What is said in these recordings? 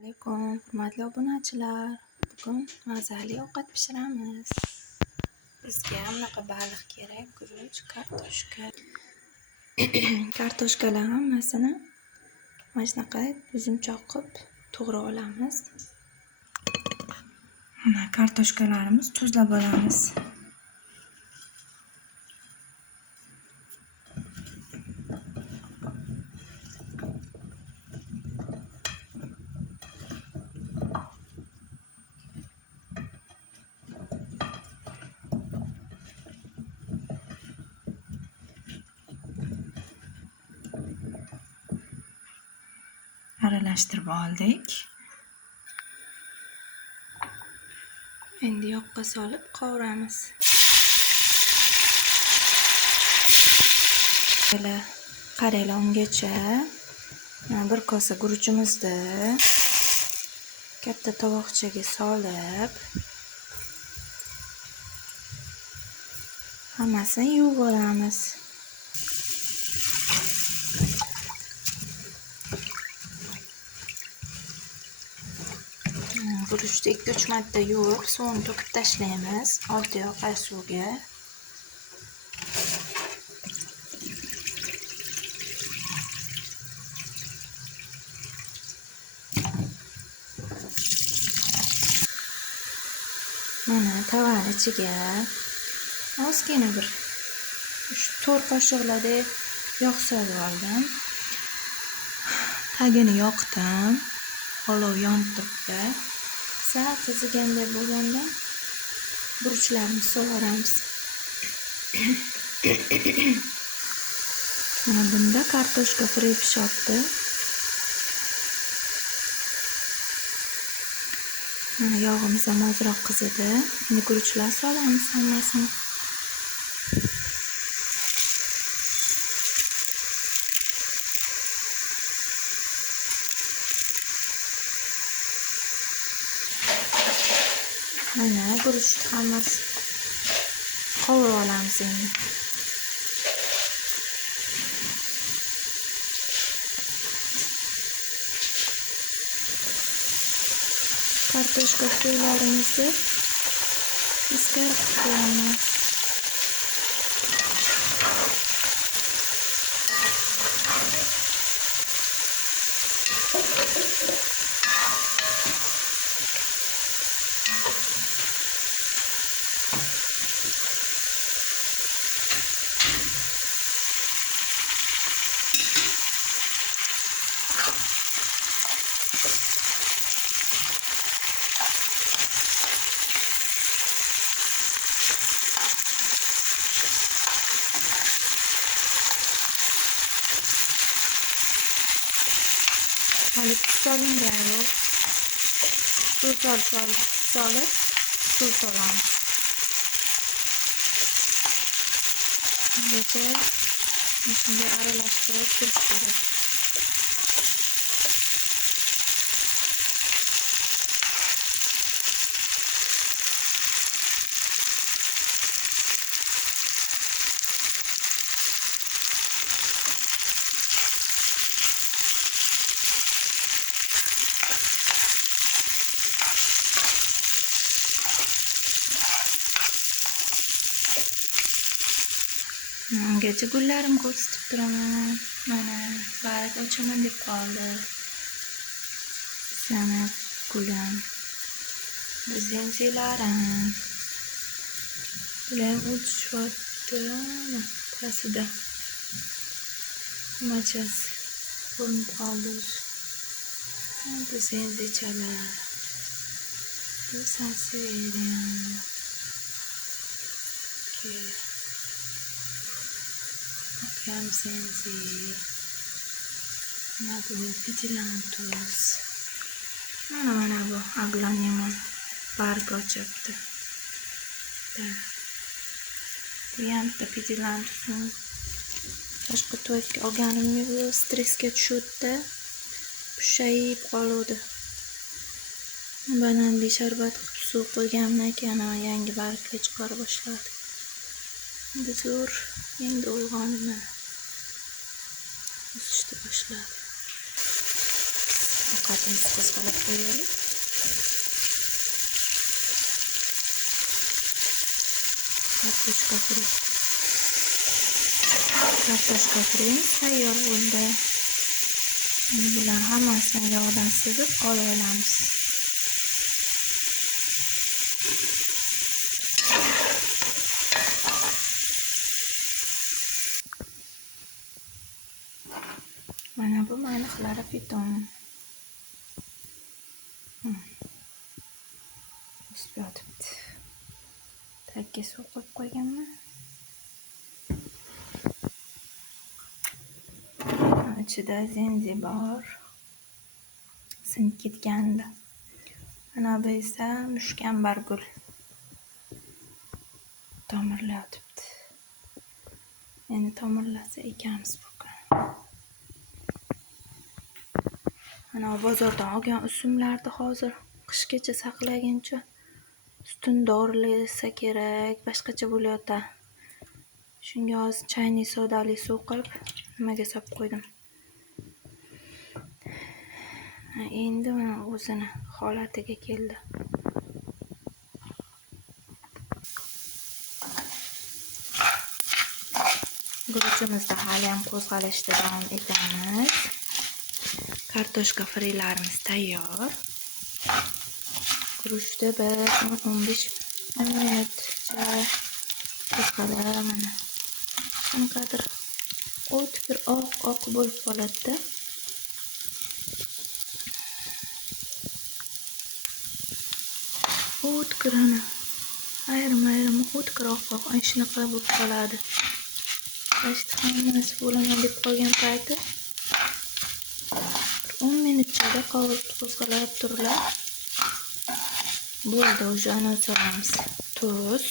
Alaykum, hurmatli obunachilar. Bugun mazali ovqat pishiramiz. Bizga bunaqa baliq kerak, guruch, kartoshka. Kartoshkalar hammasini mana shunaqa uzunchoq qilib to'g'rab olamiz. Mana kartoshkalarimiz tuzlab olamiz. Aralashtirib oldik. Endi yoqqa solib qovuramiz. Qaranglar ungacha bir kosa guruchimizni katta tovoqchaga solib hammasini yuvib olamiz. Guruchni 2-3 marta yuvib, suvini to'kib tashlaymiz. Oddiy oqar suvga. Mana tavani ichiga ozgina bir 3-4 qoshiqlardek yog' solib oldim. Tagini yoqdim. Olov yonib turibdi. Sal qiziganday bo'lganda guruchlarni so'ramiz. Mana bunda kartoshka frey pishibdi. Mana yog'imiz ham ozroq qizidi. Endi guruchlar solamiz hammasini. Mana guruchni hammasi qovurib olamiz endi. Kartoshka freylarimizni iskar qilamiz. Hali solingan yo'q. Suv solib suv solamiz. Bungacha shunday aralashtirib turish kerak. Ungacha gullarimni ko'rsatib turaman. Mana baliq ochaman deb qoldi. Sana gulam. Zenzilarim. Bular o'tishyapti. Pastida. Machasi ko'rinib qoldi. Bu zenzichalar. Bu sanseverian. Appiam sensi. Mana bu pitilantus. Mana bu aglonema barg ochyapti. Bu ham pitilantusni boshqa to'yga olganimni stressga tushibdi. Pushayib qoluvdi. Bananli sharbat qilib suv qo'yganimdan keyin yangi barglar chiqara boshladi. Endi zo'r yangi uyg'onib o'sishni boshladi. Ovqatimizni qo'zg'alab qo'yaylik. Kartoshka friyimiz tayyor bo'ldi. Bular hammasini yog'dan sevib olamiz. Mana bu maniqlari piton. O'sib yotibdi. Tagiga suv qo'yib qo'yganman. Ichida zanzibar sinib ketgandi. Mana bu esa mushkambar gul. Tomirlayotibdi. Endi tomirlasa ekamiz bu kun. Mana bozordan olgan usumlarni hozir qishgacha saqlaguncha ustun dorilasa kerak, boshqacha bo'layotdi. Shunga hozir chayni sodali suv qilib nimaga solib qo'ydim. Endi mana o'zini holatiga keldi. Guruchimizni hali ham qo'zg'alashda davom etamiz. Kartoshka frilarimiz tayyor. Guruchni 15 minutcha qo'zg'alab mana qanaqadir o'tkir oq bo'lib qoladi. O'tkir ana ayrim o'tkir oq shunaqa bo'lib qoladi. Hammasi bo'laman deb qolgan payti 10 minutchada qo'zg'alab turlar. Bo'ldi, уже solamiz. Tuz.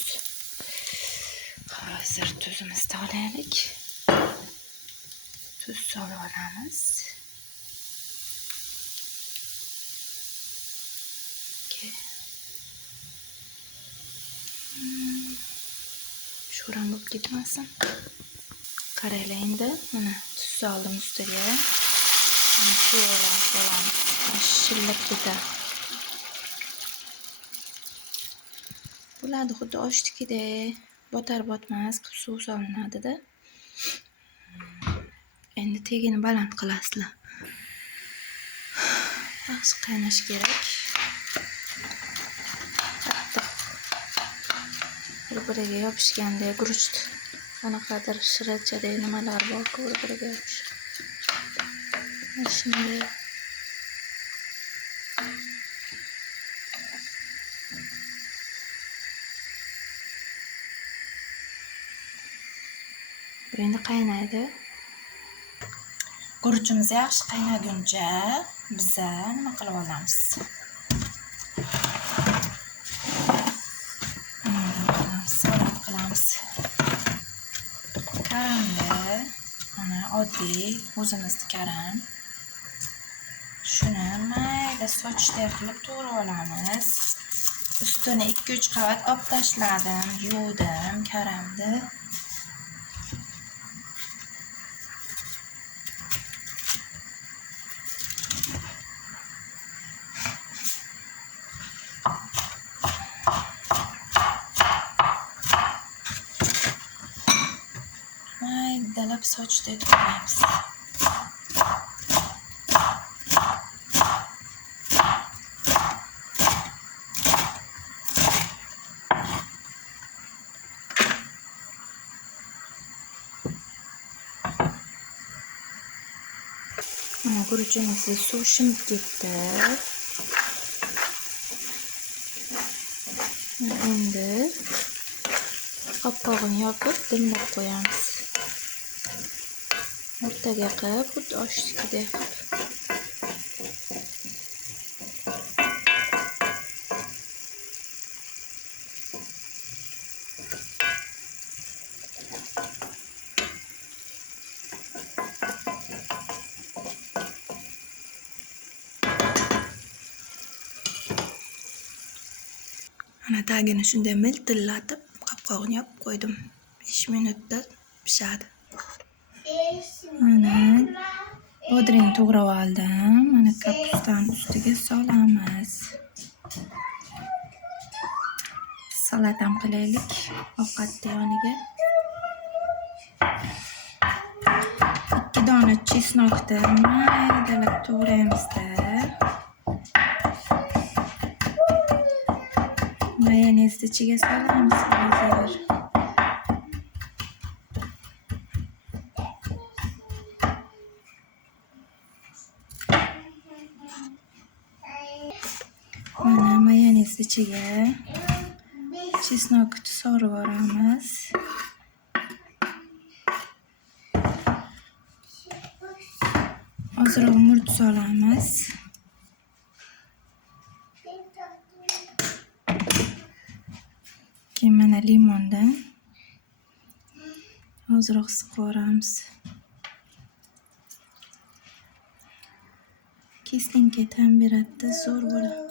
Hozir tuzimizni olaylik. Tuz solib olamiz. Sho'ram bo'lib ketmasin. Qaranglar endi, mana tuz soldim ustiga. Mana suv solamiz. Shillab ketadi. Bo'ladi, xuddi oshnikidek botar-botmas suv solinadi-da. Endi tegini baland qilasizlar. Yaxshi qaynash kerak. Bir-biriga yopishganda guruch qanaqadir shirachadek nimalar bor-ku bir-biriga yopish. Shunday. Endi qaynaydi. Guruchimiz yaxshi qaynaguncha biz nima qilib olamiz? Karamni, mana oddiy o'zimizning karam. Shuni mayda sochday qilib to'g'rab olamiz. Ustini 2-3 qavat olib tashladim, yuvdim karamni. Maydalab sochday to'g'raymiz. Guruchimizni suv shimib ketdi. Endi qopqog'ini yopib dimlab qo'yamiz. O'rtaga qilib, xuddi oshnikidek qilib. Ana tagini shunday miltillatib, qopqog'ini yopib qo'ydim. 5 minutda pishadi. Mana Bodring to'g'rab oldim. Mana kapustani ustiga solamiz. Salatam qilaylik ovqatni yoniga. 2 dona chesnokni maydalab to'g'raymiz-da. Mayonezni ichiga solamiz hozir. Mana mayonezni ichiga chesnokni solib yuboramiz. Ozroq murch solamiz. Keyin mana limondan ozroq siqib yuboramiz. Kislinka ta'm beradi, zo'r bo'ladi.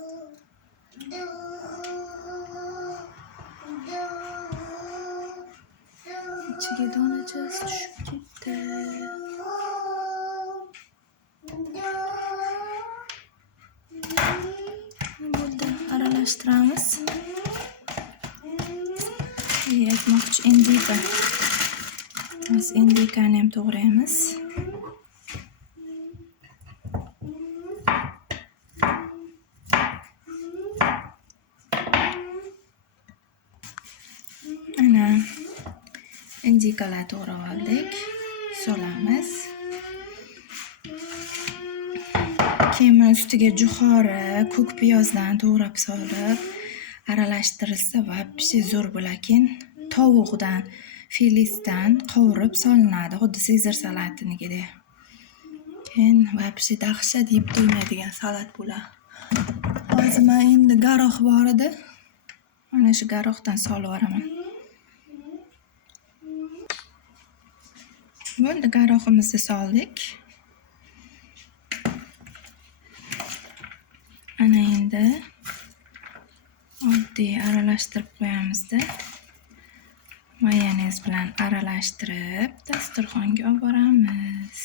İçiga donachasi tushib ketdi. Bo'ldi, aralashtiramiz. Aytmoqchi indika. Biz indikani ham to'g'raymiz. Ana indikalar to'g'rab oldik. Solamiz. Keyin ustiga jo'xori, ko'k piyozdan to'g'rab solib aralashtirilsa va pishi zo'r bo'lakin. Tovuqdan, filesdan qovurib solinadi, xuddi Sezar salatinigidek. Keyin va pishi dahshat yeb to'ymaydigan salat bo'ladi. Hozir men endi garoh bor edi. Mana shu garohdan solib yuboraman. Bo'ldi, garohimizni soldik. Ana endi oddiy aralashtirib qo'yamiz-da. Mayonez bilan aralashtirib dasturxonga olib boramiz.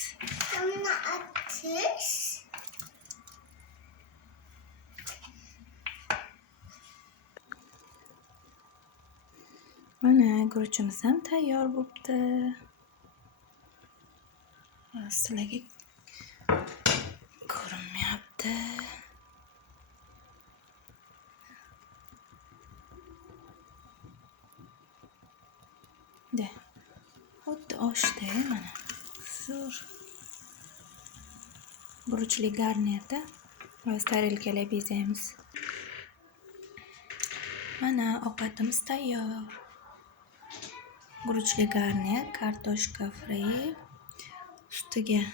Mana guruchimiz ham tayyor bo'libdi. Sizlarga ko'rinmayapti. Xuddi oshda mana zo'r guruchli garnirda hozir tarelkaga bezaymiz. Mana ovqatimiz tayyor. Guruchli garnir, kartoshka fri, ustiga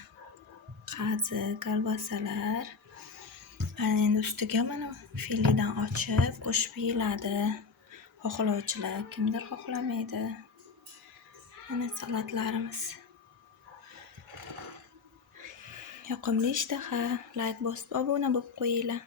qazi, kolbasalar. Ana endi ustiga mana filedan ochib qo'shib yeyiladi. Xohlovchilar, kimdir xohlamaydi. Mana salatlarimiz. Yoqimli ishtaha. Like bosib obuna bo'lib qo'yinglar.